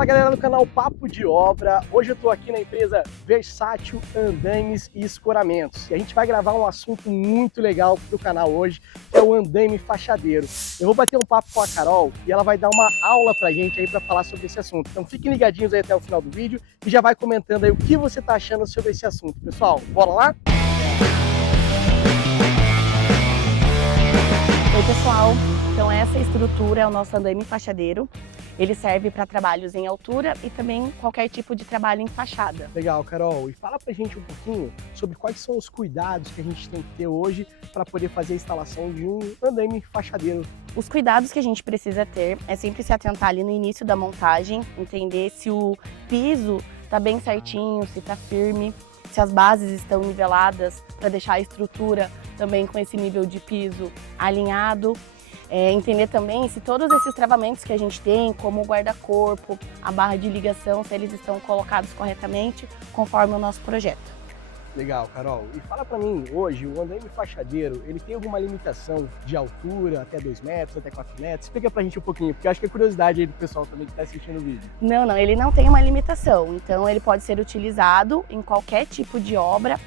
Fala galera do canal Papo de Obra, hoje eu estou aqui na empresa Versátil Andaimes e Escoramentos e a gente vai gravar um assunto muito legal para o canal hoje, que é o andaime fachadeiro. Eu vou bater um papo com a Carol e ela vai dar uma aula pra gente aí para falar sobre esse assunto. Então fiquem ligadinhos aí até o final do vídeo e já vai comentando aí o que você está achando sobre esse assunto. Pessoal, bora lá? Oi pessoal, então essa estrutura é o nosso andaime fachadeiro. Ele serve para trabalhos em altura e também qualquer tipo de trabalho em fachada. Legal, Carol. E fala pra gente um pouquinho sobre quais são os cuidados que a gente tem que ter hoje para poder fazer a instalação de um andaime fachadeiro. Os cuidados que a gente precisa ter é sempre se atentar ali no início da montagem, entender se o piso está bem certinho, se está firme, se as bases estão niveladas para deixar a estrutura também com esse nível de piso alinhado. Entender também se todos esses travamentos que a gente tem, como o guarda-corpo, a barra de ligação, se eles estão colocados corretamente conforme o nosso projeto. Legal, Carol. E fala pra mim, hoje, o andaime fachadeiro, ele tem alguma limitação de altura, até 2 metros, até 4 metros? Explica pra gente um pouquinho, porque eu acho que é curiosidade aí do pessoal também que tá assistindo o vídeo. Não, ele não tem uma limitação, então ele pode ser utilizado em qualquer tipo de obra.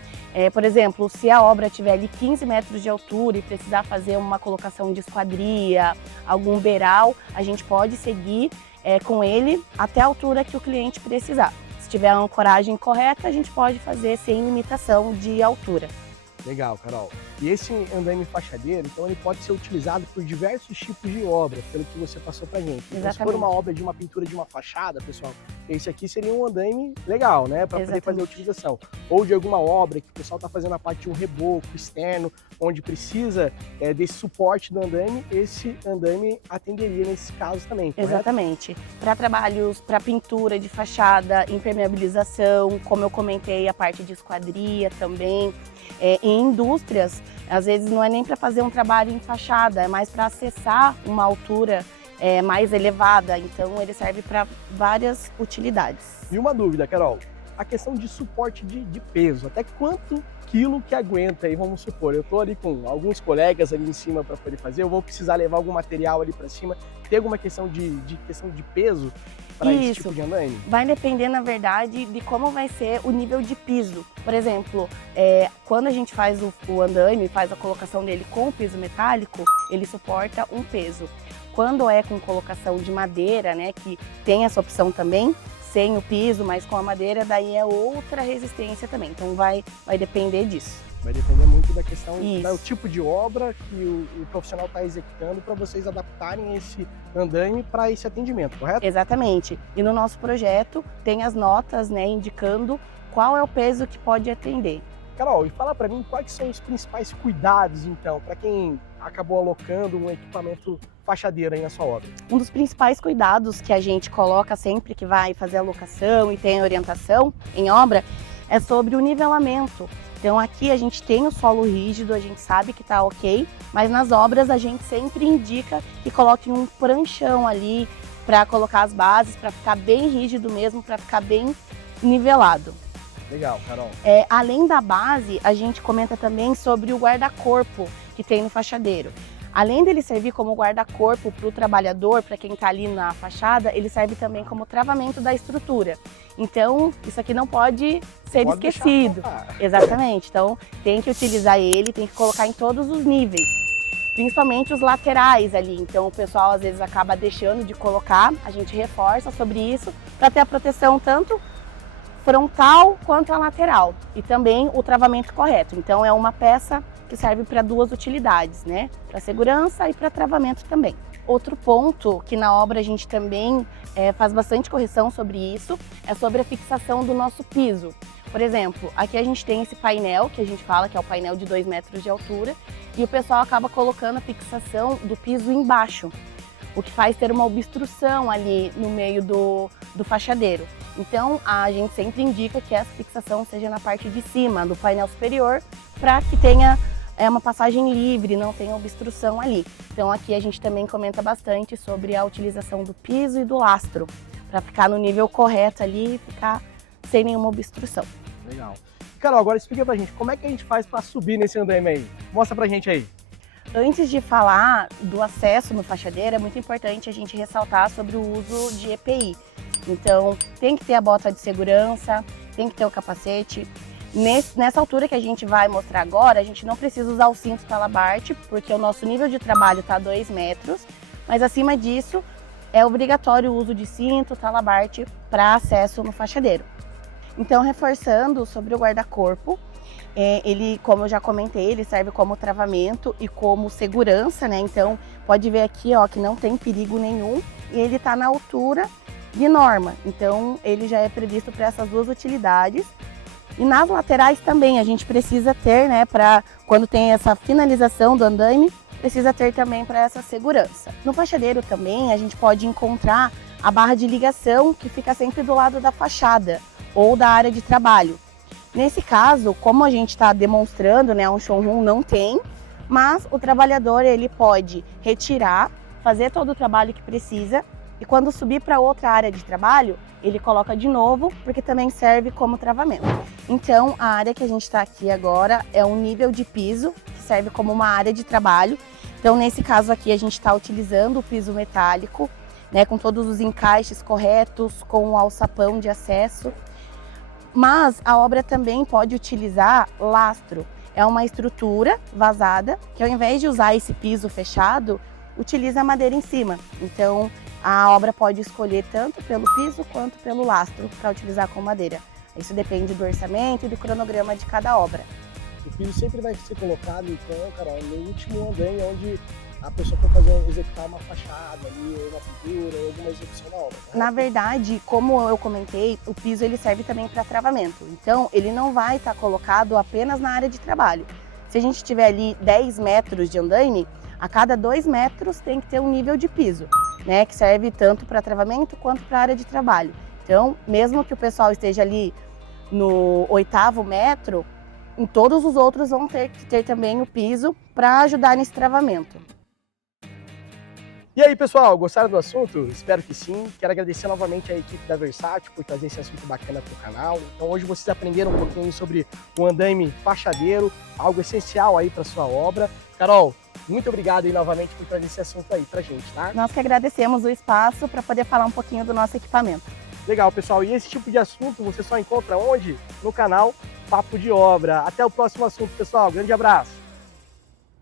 Por exemplo, se a obra tiver ali 15 metros de altura e precisar fazer uma colocação de esquadria, algum beiral, a gente pode seguir com ele até a altura que o cliente precisar. Se tiver a ancoragem correta, a gente pode fazer sem limitação de altura. Legal, Carol. E esse andaime fachadeiro, então ele pode ser utilizado por diversos tipos de obra, pelo que você passou pra gente. Então, se for uma obra de uma pintura de uma fachada, pessoal, esse aqui seria um andaime legal, né, para poder fazer a utilização. Ou de alguma obra que o pessoal está fazendo a parte de um reboco externo, onde precisa desse suporte do andaime, esse andaime atenderia nesses casos também, correto? Exatamente. Para trabalhos, para pintura de fachada, impermeabilização, como eu comentei, a parte de esquadria também. Em indústrias, às vezes não é nem para fazer um trabalho em fachada, é mais para acessar uma altura mais elevada, então ele serve para várias utilidades. E uma dúvida, Carol, a questão de suporte de peso, até quanto quilo que aguenta aí, vamos supor, eu estou ali com alguns colegas ali em cima para poder fazer, eu vou precisar levar algum material ali para cima, tem alguma questão de peso para esse tipo de andaime? Vai depender, na verdade, de como vai ser o nível de piso. Por exemplo, quando a gente faz o andaime, faz a colocação dele com o piso metálico, ele suporta um peso. Quando é com colocação de madeira, né, que tem essa opção também, sem o piso, mas com a madeira, daí é outra resistência também. Então vai depender disso. Vai depender muito da questão do tipo de obra que o profissional está executando para vocês adaptarem esse andaime para esse atendimento, correto? Exatamente. E no nosso projeto tem as notas, né, indicando qual é o peso que pode atender. Carol, e fala para mim quais são os principais cuidados, então, para quem acabou alocando um equipamento fachadeiro aí na sua obra? Um dos principais cuidados que a gente coloca sempre que vai fazer a locação e tem orientação em obra é sobre o nivelamento. Então aqui a gente tem o solo rígido, a gente sabe que está ok, mas nas obras a gente sempre indica que coloque um pranchão ali para colocar as bases, para ficar bem rígido mesmo, para ficar bem nivelado. Legal, Carol. Além da base, a gente comenta também sobre o guarda-corpo que tem no fachadeiro. Além dele servir como guarda-corpo para o trabalhador, para quem está ali na fachada, ele serve também como travamento da estrutura. Então, isso aqui não pode ser esquecido. Exatamente. Então, tem que utilizar ele, tem que colocar em todos os níveis, principalmente os laterais ali. Então, o pessoal às vezes acaba deixando de colocar, a gente reforça sobre isso para ter a proteção tanto frontal quanto a lateral e também o travamento correto. Então, é uma peça que serve para duas utilidades, né? Para segurança e para travamento também. Outro ponto que na obra a gente também faz bastante correção sobre isso é sobre a fixação do nosso piso. Por exemplo, aqui a gente tem esse painel que a gente fala que é o painel de 2 metros de altura e o pessoal acaba colocando a fixação do piso embaixo, o que faz ter uma obstrução ali no meio do fachadeiro. Então a gente sempre indica que essa fixação seja na parte de cima do painel superior para que tenha uma passagem livre, não tenha obstrução ali. Então aqui a gente também comenta bastante sobre a utilização do piso e do lastro, para ficar no nível correto ali e ficar sem nenhuma obstrução. Legal. Carol, agora explica pra gente, como é que a gente faz para subir nesse andaime aí? Mostra pra gente aí. Antes de falar do acesso no fachadeiro, é muito importante a gente ressaltar sobre o uso de EPI, Então, tem que ter a bota de segurança, tem que ter o capacete. Nessa altura que a gente vai mostrar agora, a gente não precisa usar o cinto talabarte, porque o nosso nível de trabalho está a 2 metros, mas acima disso é obrigatório o uso de cinto talabarte para acesso no faxadeiro. Então, reforçando sobre o guarda-corpo, ele, como eu já comentei, ele serve como travamento e como segurança, né? Então, pode ver aqui, ó, que não tem perigo nenhum e ele está na altura de norma. Então, ele já é previsto para essas duas utilidades. E nas laterais também a gente precisa ter, né, para quando tem essa finalização do andaime, precisa ter também para essa segurança. No faxadeiro também a gente pode encontrar a barra de ligação que fica sempre do lado da fachada ou da área de trabalho. Nesse caso, como a gente está demonstrando, né, um showroom não tem, mas o trabalhador ele pode retirar, fazer todo o trabalho que precisa e quando subir para outra área de trabalho, ele coloca de novo, porque também serve como travamento. Então, a área que a gente está aqui agora é um nível de piso, que serve como uma área de trabalho. Então, nesse caso aqui, a gente está utilizando o piso metálico, né, com todos os encaixes corretos, com o alçapão de acesso. Mas a obra também pode utilizar lastro. É uma estrutura vazada, que ao invés de usar esse piso fechado, utiliza a madeira em cima. Então, a obra pode escolher tanto pelo piso quanto pelo lastro para utilizar com madeira. Isso depende do orçamento e do cronograma de cada obra. O piso sempre vai ser colocado, então, Carol, no último andaime, onde a pessoa for executar uma fachada ali, ou uma pintura, ou alguma execução na obra. Tá? Na verdade, como eu comentei, o piso ele serve também para travamento. Então, ele não vai estar colocado apenas na área de trabalho. Se a gente tiver ali 10 metros de andaime, a cada 2 metros tem que ter um nível de piso, né, que serve tanto para travamento quanto para a área de trabalho. Então, mesmo que o pessoal esteja ali no 8º metro, em todos os outros vão ter que ter também o piso para ajudar nesse travamento. E aí, pessoal, gostaram do assunto? Espero que sim. Quero agradecer novamente a equipe da Versátil por trazer esse assunto bacana para o canal. Então, hoje vocês aprenderam um pouquinho sobre o andaime fachadeiro, algo essencial aí para sua obra. Carol, muito obrigado aí novamente por trazer esse assunto aí pra gente, tá? Nós que agradecemos o espaço para poder falar um pouquinho do nosso equipamento. Legal, pessoal. E esse tipo de assunto você só encontra onde? No canal Papo de Obra. Até o próximo assunto, pessoal. Grande abraço.